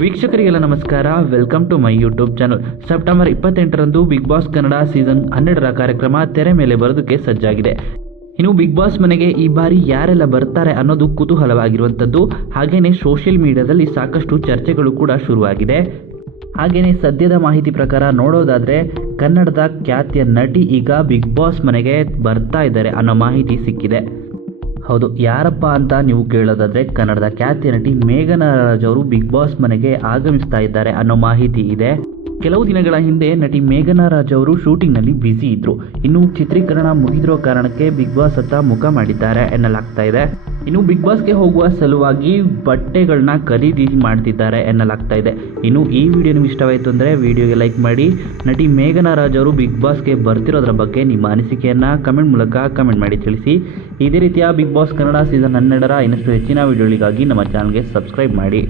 ವೀಕ್ಷಕರಿಗೆಲ್ಲ ನಮಸ್ಕಾರ. Welcome to my YouTube channel September ಇಪ್ಪತ್ತೆಂಟರಂದು Bigg Boss Kannada season ಹನ್ನೆರಡರ ಕಾರ್ಯಕ್ರಮ ತೆರೆ ಮೇಲೆ ಬರೋದಕ್ಕೆ ಸಜ್ಜಾಗಿದೆ. ಇನ್ನು ಬಿಗ್ ಬಾಸ್ ಮನೆಗೆ ಈ ಬಾರಿ ಯಾರೆಲ್ಲ ಬರ್ತಾರೆ ಅನ್ನೋದು ಕುತೂಹಲವಾಗಿರುವಂಥದ್ದು ಹಾಗೆಯೇ ಸೋಷಿಯಲ್ ಮೀಡಿಯಾದಲ್ಲಿ ಸಾಕಷ್ಟು ಚರ್ಚೆಗಳು ಕೂಡ ಶುರುವಾಗಿದೆ. ಹಾಗೆಯೇ ಸದ್ಯದ ಮಾಹಿತಿ ಪ್ರಕಾರ ನೋಡೋದಾದರೆ, ಕನ್ನಡದ ಖ್ಯಾತಿಯ ನಟಿ ಈಗ ಬಿಗ್ ಬಾಸ್ ಮನೆಗೆ ಬರ್ತಾ ಇದ್ದಾರೆ ಅನ್ನೋ ಮಾಹಿತಿ ಸಿಕ್ಕಿದೆ. ಹೌದು, ಯಾರಪ್ಪ ಅಂತ ನೀವು ಕೇಳೋದಾದ್ರೆ ಕನ್ನಡದ ಖ್ಯಾತಿ ನಟಿ ಮೇಘನಾ ರಾಜ್ ಅವರು ಬಿಗ್ ಬಾಸ್ ಮನೆಗೆ ಆಗಮಿಸ್ತಾ ಇದ್ದಾರೆ ಅನ್ನೋ ಮಾಹಿತಿ ಇದೆ. ಕೆಲವು ದಿನಗಳ ಹಿಂದೆ ನಟಿ ಮೇಘನಾ ರಾಜ್ ಅವರು ಶೂಟಿಂಗ್ನಲ್ಲಿ ಬ್ಯುಸಿ ಇದ್ರು. ಇನ್ನು ಚಿತ್ರೀಕರಣ ಮುಗಿದಿರೋ ಕಾರಣಕ್ಕೆ ಬಿಗ್ ಬಾಸ್ ಹತ್ತ ಮುಖ ಮಾಡಿದ್ದಾರೆ ಎನ್ನಲಾಗ್ತಾ ಇದೆ. ಇನ್ನು ಬಿಗ್ ಬಾಸ್ಗೆ ಹೋಗುವ ಸಲುವಾಗಿ ಬಟ್ಟೆಗಳನ್ನ ಖರೀದಿ ಮಾಡ್ತಿದ್ದಾರೆ ಎನ್ನಲಾಗ್ತಾ ಇದೆ. ಇನ್ನು ಈ ವಿಡಿಯೋ ನಿಮ್ಗೆ ಇಷ್ಟವಾಯಿತು ಅಂದರೆ ವಿಡಿಯೋಗೆ ಲೈಕ್ ಮಾಡಿ. ನಟಿ ಮೇಘನಾ ರಾಜ್ ಅವರು ಬಿಗ್ ಬಾಸ್ಗೆ ಬರ್ತಿರೋದ್ರ ಬಗ್ಗೆ ನಿಮ್ಮ ಅನಿಸಿಕೆಯನ್ನು ಕಮೆಂಟ್ ಮೂಲಕ ಕಮೆಂಟ್ ಮಾಡಿ ತಿಳಿಸಿ. ಇದೇ ರೀತಿಯ ಬಿಗ್ ಬಾಸ್ ಕನ್ನಡ ಸೀಸನ್ ಹನ್ನೆರಡರ ಇನ್ನಷ್ಟು ಹೆಚ್ಚಿನ ವಿಡಿಯೋಗಳಿಗಾಗಿ ನಮ್ಮ ಚಾನಲ್ಗೆ ಸಬ್ಸ್ಕ್ರೈಬ್ ಮಾಡಿ.